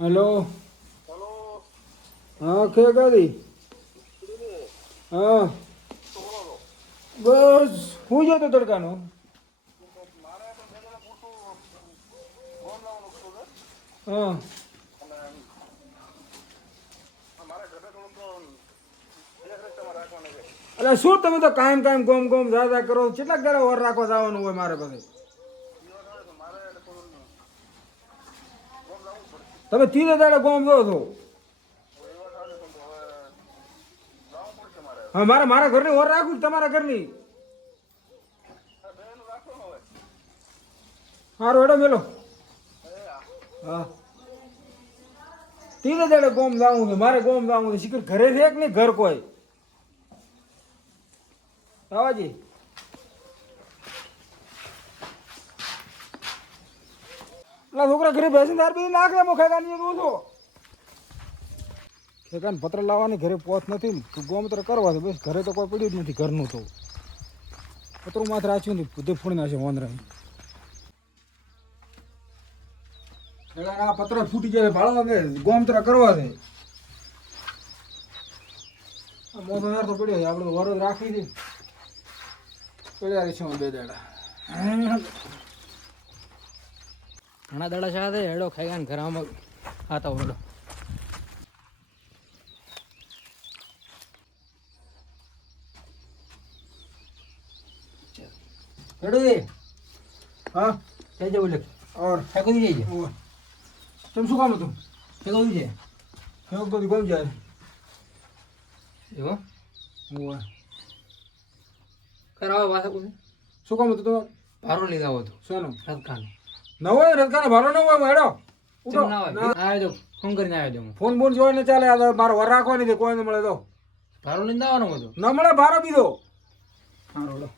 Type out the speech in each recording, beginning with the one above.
Hello. હા કે ગાડી? હા. બસ હું જોતો તડકાનો? હા. અરે શું તમે તો કાયમ કાયમ ગોમ ગોમ દાદા કરો? કેટલાક દાડા ઓર રાખવા જવાનું હોય મારે પાસે તમે તીરે દાડે ગોમ ગયો છો? હા, મારે મારા ઘરની ઓર રાખું તમારા ઘરની? હારો એડો મેલો. હા. તીરે દાડે ગોમ જાવું છે, મારે ગોમ જાવું છે. શીખર ઘરે છે કે નહીં? ઘર કોઈ? બાવાજી પેલા છોકરા ઘરે બેસીને તાર બધી નાખ મો ખેકાની તું છો ખેકાને પત્ર લાવવાની ઘરે પોત નથી તું ગોમત્ર કરવા છે, બસ, ઘરે તો કોઈ પડ્યું જ નથી, ઘરનું તો. પતરું માત્ર રાખ્યું નથી બુદ્ધિ ફૂડી નાખે વાંદરા આ પત્ર ફૂટી જાય, ભાળવા દે, ગોમત્ર કરવા છે મોટો યાર તો પડ્યો છે, આપણે વરદ રાખી દે. પડ્યા રહીશું બે દાડા. ઘણા દાડા સાથે હેડો ખાઈ ગયા ઘરમાં. આતા ઓડો હેડો. એ. હા કઈ જવું લે ઓર. ફેંકો જઈએ શું કામ હતું? ફેંકો જાય એવું બધું ગમ જાય? એવો? ઓર. કરાવો પાછા કોઈ શું કામ હતું તો ભારો લીધા હતો શેનું? રથકાનો ન હોય રજકાને ભારો નવો હોય હેડો. આવ્યો ફોન કરીને આવ્યો જો ફોન બોન ને ચાલે આ તો મારે વર રાખવાની છે કોઈ ન મળે તો. ભારો લઈને આવવાનો હતો ન મળે ભારો બીજો. હારો લો.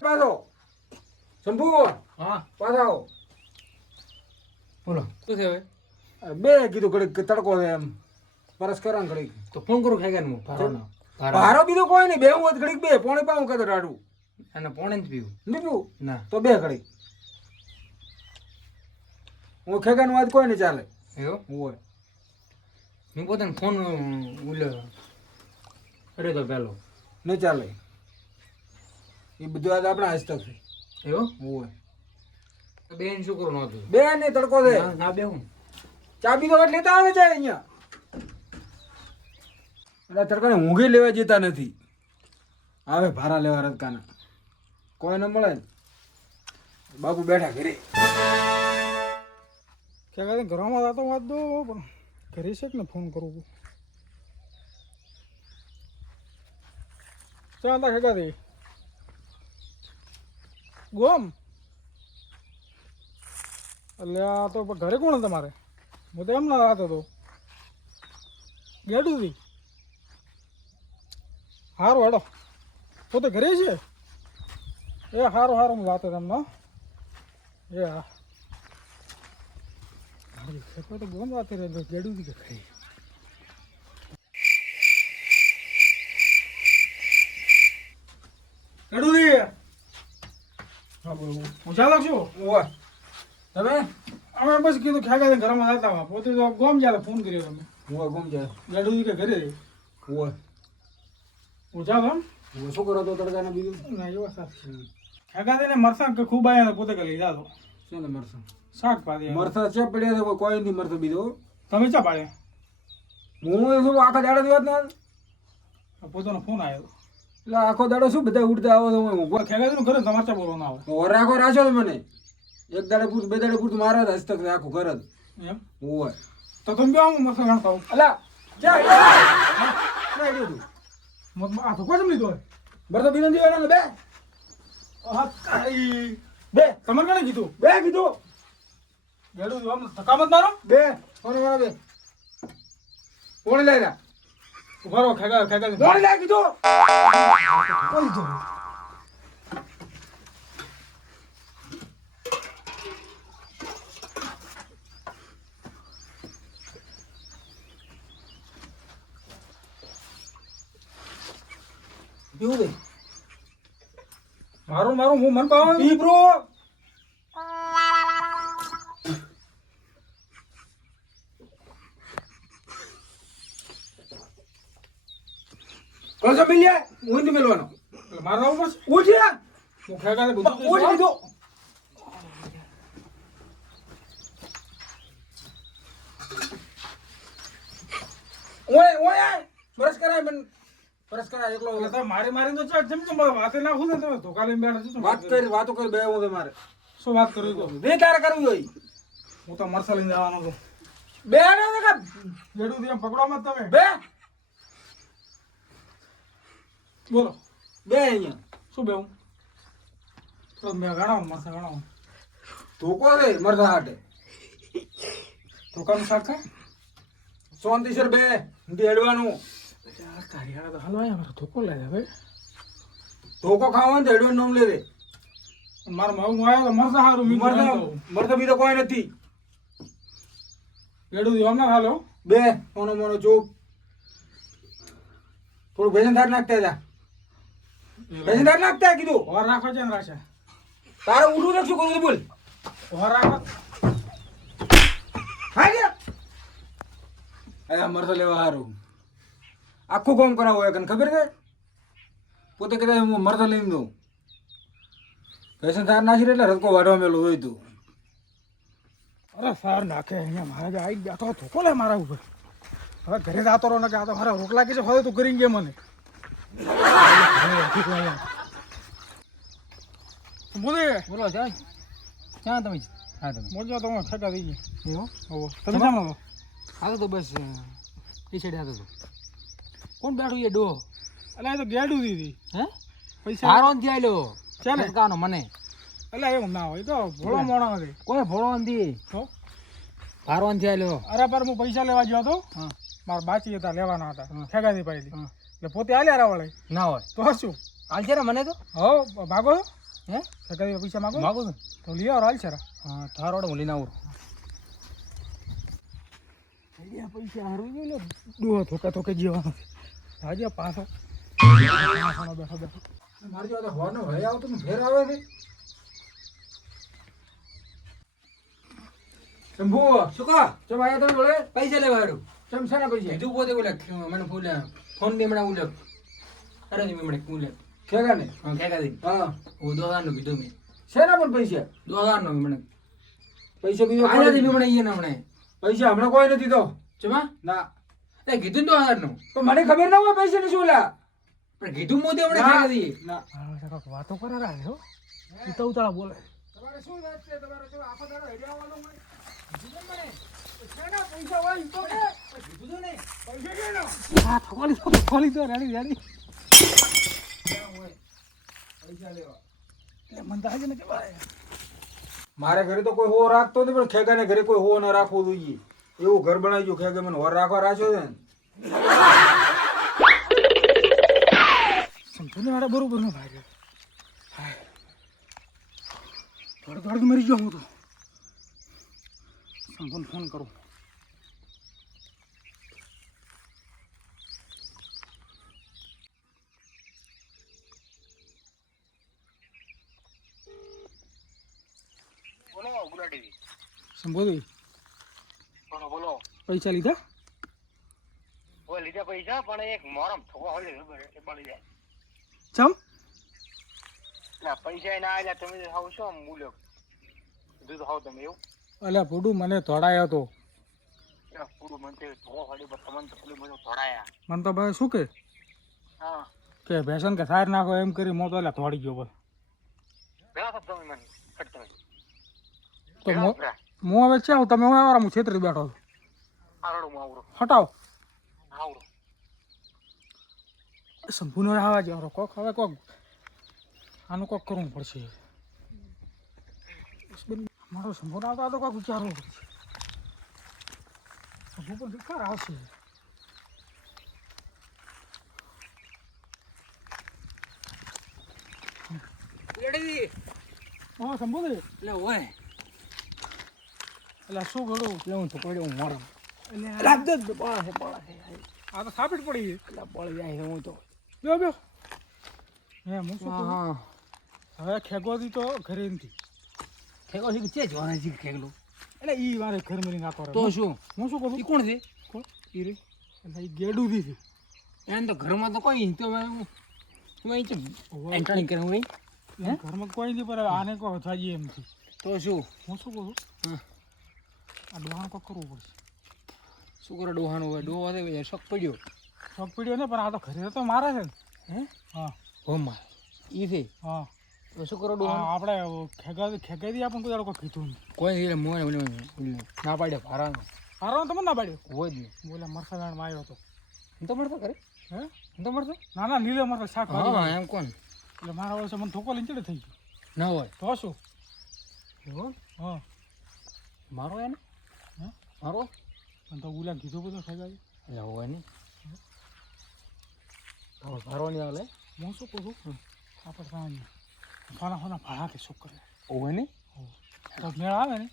પાછો. શંભુ હા. પાછા આવો. બોલો શું થયું હવે? બે કીધું ઘડીક તડકો છે એમ. પરસ કરા ને ઘડીક. તો ફોન કરું ખાઈ ગયા ભારો ના ભારો બીજો કોઈ નહીં બે હું હોત ઘડીક બે પોણે પાઉં કદાડું રાડું. અને પોણે જ પીવું. નહીં પીવું? ના. તો બે ઘડી. હું ખેગાનું વાત કોઈ નહીં ચાલે. એવો? હોય. મેં પોતાને ફોન ઉલ્યો. અરે તો પેલો. નહીં ચાલે. એ બધું આજ આપણા હસ્તક છે એવો? હોય. બેન શું કરું નહોતું બે ને તડકો દે ના- ના બે હું ચાબી તો લેતા આવે છે અહીંયા. એટલે તડકાને ઊંઘી લેવા જતા નથી. આવે ભારા લેવા રદકાના કોઈ ન મળે ને. બાપુ બેઠા ઘરે. કે કહે ઘરમાં જતો વાત દો, પણ ઘરે છે કે ને ફોન કરું ચાલ તા? ખેગા ગોમ? એટલે આ તો ઘરે કોણ તમારે? હું તો એમ ના રાતો હતો. ગેડું સારું હેડો પોતે ઘરે છે? એ સારું સારું હું વાતો તમને એ હા. તો ગોમ વાતે રહેતો ગેડું કે ખાઈ ગેડું દી હા બોલ હું છું? ઓય. તમે? અમે બસ કીધું ખ્યાલ ઘરમાં જતા પોતે તો ગોમ જાય ફોન કર્યો તમે. ઓય ગુમ જાય ગેડું કે ઘરે? રહી ઓય. હું ઓય શું કરો તો તડકાને બીજું ના એવા સાફ ખેગા દે ને મરસાં કે ખૂબ આયા પોતે કરી લીધા તો છે ને મરસા શાક પાડી મરસા છે પડ્યા છે કોઈ નહીં મરસા બીજો તમે ચા પાડે હું શું આખા દાડા દિવસ ના પોતાનો ફોન આવ્યો એટલે આખો દાડો શું બધા ઉડતા આવો તો હું ઊભો ખેગા દે ઘરે તમારે ચા બોલવાનો આવે ઓર રાખો રાખ્યો તો મને એક દાડે પૂરતું બે દાડે પૂરતું મારા હસ્તક આખું ઘર જ એમ હોય તો તમે બી આવું મરસાં ગણતા અલા ચા આ તો કોઈ જમ લીધો હોય બીજો નથી વાળા બે બે તમારે કોને કીધું? બે કીધું. ગેડું આમ ધક્કા મત મારો? બે. કોને વાળા બે? કોણે લઈ રહ્યા ઊભા રહો ખેગા ખેગા કોણે લઈ કીધું? કોઈ જો પીવું ભાઈ મારું મારું હું મન પાવ પી બ્રો. કોણ સબ મિલ્યા? હું નહીં મિલવાનો. મારો આવું બસ ઉઠ યાર હું બ્રશ કરાય બરસ કરાય એકલો એટલે મારી મારીને તો ચાલ જેમ જેમ વાતે નાખું ને તમે ધોકા લઈને બેઠા છો વાત કરી વાતો કરી બે હું તમારે શું વાત કરી તો? બે તારે કરવી હોય હું તો મરસા લઈને જવાનો છું. બે ને કે જેડું પકડો મત તમે? બે. બોલો. બે અહીંયા. શું બેવું તો મેં ગણાવ મરસા ગણાવો. ધોકો રે મરધા હાટે. ધોકાનું શાક સોનતીસર બે નથી આ તો હલવાય મારે ધોકો લે છે ધોકો ખાવાનું તો નામ લે દે. મારા માવું આવ્યો તો મરસા હારું મીઠું મરધા નાખતો. મરધા બીજો કોઈ નથી. જેડું થી હમણાં હાલો. બે મોનો મોનો ચોક. થોડું ભેજન ધાર નાખતા હતા ભેજન ધાર નાખતા કીધું. ઓર રાખો છે તારે ઉઠું રાખશું કરું બોલ. ઓર રાખો હા ગયા અરે મરતો લેવા હારું. આખું કોમ કરાવો હોય કને ખબર છે? પોતે કદાચ હું મરતો લઈને દઉં. ભેજન સાર નાખી એટલે રસકો વાઢવા મેલું હોય તું. અરે સાર નાખે અહીંયા મારે જે આવી ગયા તો ધોકો લે મારા ઉપર. હવે ઘરે જાતો રહો ને કે આ તો મારા રોટલા કે છે હવે તું કરીને ગયા મને. બોલે બોલો જાય ક્યાં તમે. હા તમે. મોજો તો હું ઠેકા થઈ ગયા. એવું? હોવો તમે જાણો તો આતો તો બસ એ સાઈડ આતો તો કોણ બેઠું એ ડો એટલે એ તો ગેડું દીધી. હે? પૈસા સારો નથી આલ્યો છે ને કાનો મને. એટલે એવું ના હોય. તો ભોળો મોણો નથી કોઈ ભોળો નથી? ભારો નથી આલ્યો અરે પર હું પૈસા લેવા ગયો હતો. હા. મારા બાચી હતા લેવાના હતા. ઠેકાથી પાડી. એટલે પોતે આલ્યા રાવળે. ના હોય. તો શું? હાલ છે ને મને તો? હો ભાગો હે? ઠેકાથી પૈસા માગો માગું છું. તો લઈ આવો હાલ છે હા થારોડ હું લઈને આવું. પૈસા હારું ગયું ને? ડૂહો થોકે થોકે જીવાનો આજે પાછો. બેઠો બેઠો. મારી જોડે હોવાનો ભય આવતો ને ફેર આવે છે શંભુ શું કહો? ચમ આયા તમે જોડે પૈસા લેવા હારું. ચમ શાના પૈસા? કીધું પોતે બોલે મને ફોન ફોન દે મને ઉલે અરે નહીં મને ઉલે ખેગા ને હા ક્યાં દી હા. હું દો હજારનું કીધું મેં. શેના પણ પૈસા? દો હજારનું મને પૈસા બીજો આયા દી મને અહીંયા મને પૈસા હમણાં કોઈ નથી તો? ચમા ના. એ કીધું તો દો નું તો મને ખબર ના હોય પૈસા ને શું લા? પણ કીધું મોદે આપણે ના. વાતો કરે રા હો. ઉતા ઉતાળા બોલે. તમારે શું વાત છે? તમારે શું આખો દાડો હેડ્યાવાનો હોય કીધું મને. શેના પૈસા હોય તો કે? કીધું ને. પૈસા શેના? હા ખોલી તો ખોલી તો રેડી રેડી. પૈસા લેવા. એ મન તો ને કેવાય મારે ઘરે તો કોઈ હો રાખતો નથી પણ ખેગાને ઘરે કોઈ હો ન રાખવો જોઈએ. એવું ઘર બનાવી ગયું કે મને હોર રાખવા રાખ્યો છે સંપૂર્ણ વાળા બરોબર નો ભાઈ થોડું થોડું મરી ગયો હું તો. સંપૂર્ણ ફોન કરું. સંબોધી પૈસા લીધા? ઓય લીધા પૈસા પણ એક મોરમ થવા હોય જાય. ચમ? એટલે પૈસા ના આલ્યા તમે હાવ શું મૂલ્યો. તો હાવ તમે એવું. અલ્યા ભૂડું મને મન તે તમને થોડાયા મને તો ભાઈ શું કે? હા. કે ભેસન કે સાર નાખો એમ કરી મો તો એટલે તોડી ગયો બસ ભેળા તમે મને તમે તો મો હવે ચાવ તમે હું હું છેતરી બેઠો છું. આરોડું હું આવડું હટાવ આવડું સંપૂર્ણ જ આવરો કોક હવે કોક આનું કોક કરવું પડશે. મારો સંપૂર્ણ આવતા તો કોક વિચારવું પડશે. સંપૂ પણ વિચાર આવશે. હા સંપૂર્ણ એટલે હોય એટલે શું કરું? એટલે હું તો પડ્યો હું એટલે આ તો સાપીટ પડી એટલે પડી જાય છે હું તો. બે બે હે હું શું હા. હવે ખેગોથી તો ઘરે નથી છે કે જોવાના છે ઠેકલો એટલે ઈ વારે ઘર મરી નાખો તો શું? હું શું કોણ છે? કોણ? ઈ રે. એટલે ઈ ગેડું થી એને તો ઘરમાં તો કોઈ તો હું હું અહીં છે એન્ટ્રાણી કરે ઘરમાં કોઈ નહીં પર આને કહો થાજી એમથી તો શું? હું શું કહું હા. આ ડોહાણ તો કરવું પડશે. શું કરે ડોહાનું હોય ડોહો તો યાર શોખ પડ્યો. શોખ પડ્યો ને પણ આ તો ઘરે તો મારે છે હે? હા. હો માર ઈ છે? હા. તો શું કરો આ આપણે ખેગા ખેગાઈ દી આપણને કોઈ કોઈ કીધું કોઈ એટલે મોને ના પાડે ભારાનો ભારાનો તમે ના પાડ્યો. હોય જ નહીં બોલે મરસા માં આવ્યો હતો. હું તો મળતો કરે હે? હું તો મળતો? ના ના લીલો મરસા શાક હા એમ કોણ? એટલે મારા વર્ષે મને ઠોકો લઈને ચડે થઈ ગયો. ના હોય. તો શું? હા. મારો એને? હે? મારો? પણ તો ઉલા કીધું બધું ખેગાઈ એટલે હોય નહીં તારો ભારો નહીં આવે હું શું કહું છું આપણે ત્યાં સોના સોના ભાડા કે શું કરે હોય નહીં તો મેળ આવે ને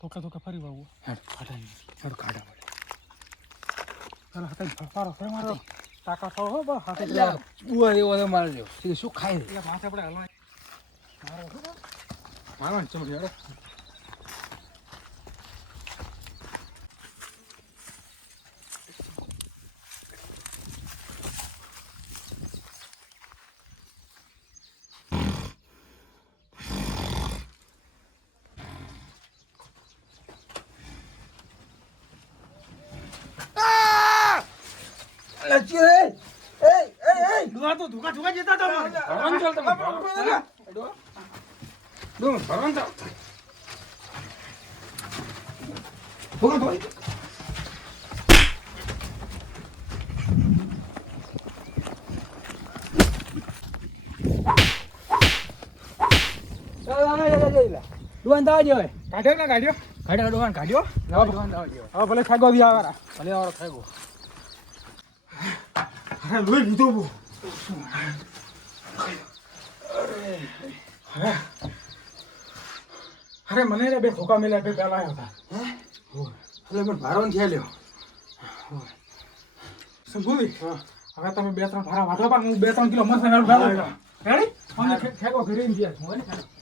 ધોકે ધોકે ફરી વાવું હેડ ખાડા હેડ ખાડા પડે ચાલો હટાઈ ફરફારો ફરી મારો તાકાત વાળો હો બસ હાથે બુઆ એવો તો મારે જો શું ખાય એટલે માથે આપણે હલવાય મારો શું કહું? મારો ને ચમડી હેડો ડોહા તો ધોકા ધોકા જતા મને. ભરવાનું ચાલ તમે ભરવાનું. ડો, ભરવાનું ચાલ. ડુવાન દાવા જેવાય કાઢ્યો ને કાઢ્યો? કાઢ્યો ડુવાન કાઢ્યો? ડુવાન દાવા જેવાય હવે ભલે ખાગો દી આવે ભલે ખાઈ ગયો. અરે લોહી લીધું બહુ અરે મને રે બે ધોકા મેલ્યા બે પેલા આવ્યા હતા એટલે પણ ભારવાનું થયા લ્યો શંભુજી હવે તમે બે ત્રણ ભારા વાટો પણ હું બે ત્રણ કિલો મરસા રેડી ખેગો ઘરે ગયા